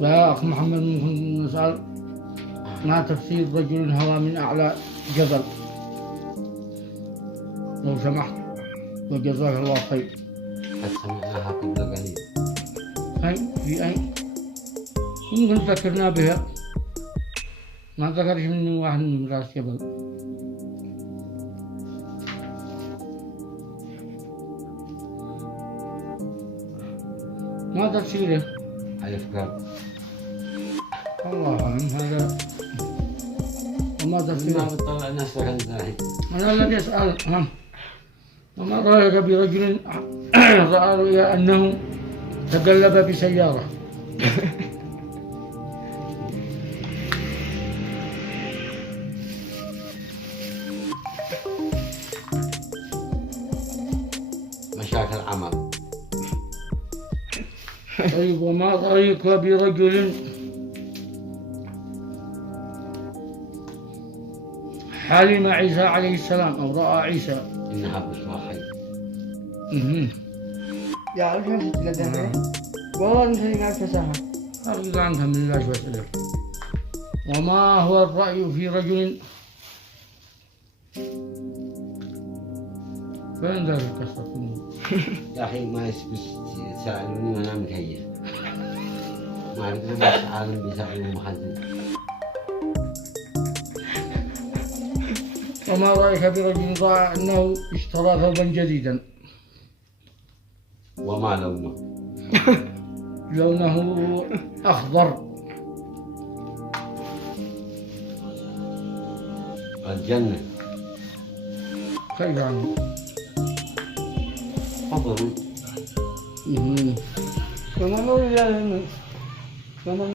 يا أخ محمد ممكن نسأل ما تفسير رجل هوى من أعلى جبل لو سمحت وجزاك الله خير. قد سمعناها قبل قليل. هاي في أي ممكن ذكرنا بها ما ذكرش منه واحد من راس جبل. ما تفسيره؟ الإفكار. الله أعلم هذا وما ما تفسيره. بتطلع نفسك الزاهد. أنا الذي أسأل وما رأيك برجل رأى رؤيا أنه تقلب بسيارة؟ مشاكل عمل. طيب وما رأيك برجل حلم عيسى عليه السلام أو رأى عيسى؟ إنها بشرى خير. يعرف شو تتكلم والله نسيت معك فساحة. أريد عنها من الله شو أسألك. وما هو الرأي في رجل فين ذلك القصة؟ يا أخي ما يسبس يسألوني وأنا مكيف. ما أقدر بس عالم بيسألون محزن. وما رأيك برجل رأى أنه اشترى ثوبا جديدا؟ وما لونه؟ لونه أخضر. الجنة. كيف يعني؟ حضروا. وما هو إلا